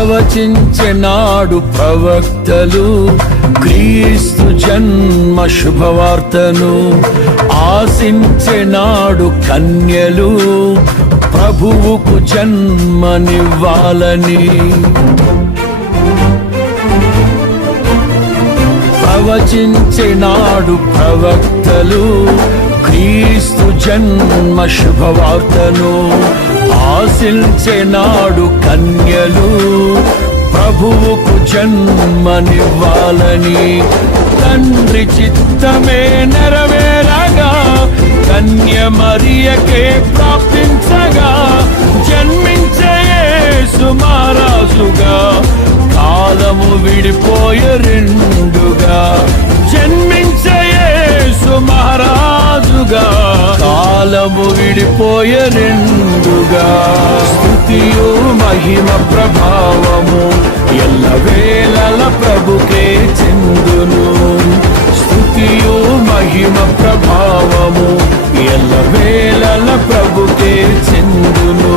ప్రవచించెనాడు ప్రవక్తలు క్రీస్తు జన్మ శుభవార్తను. ఆశించెనాడు కన్యలు ప్రభువుకు జన్మనివ్వాలని. ప్రవచించెనాడు ప్రవక్తలు క్రీస్తు జన్మ శుభవార్తను. ఆశించెనాడు కన్యలు ప్రభువుకు జన్మనివ్వాలని. తండ్రి చిత్తమే నెరవేరగా కన్య మరియకే ప్రాప్తించగా జన్మించే యేసు మహారాజుగా కాలము విడిపోయే రెండుగా. జన్మించే యేసు మహారాజుగా కాలము విడిపోయే రెండుగా. స్తుతియు మహిమ ప్రభావము ఎల్లవేళల ప్రభుకే చెందును. స్తుతియు మహిమ ప్రభావము ఎల్లవేళల ప్రభుకే చెందును.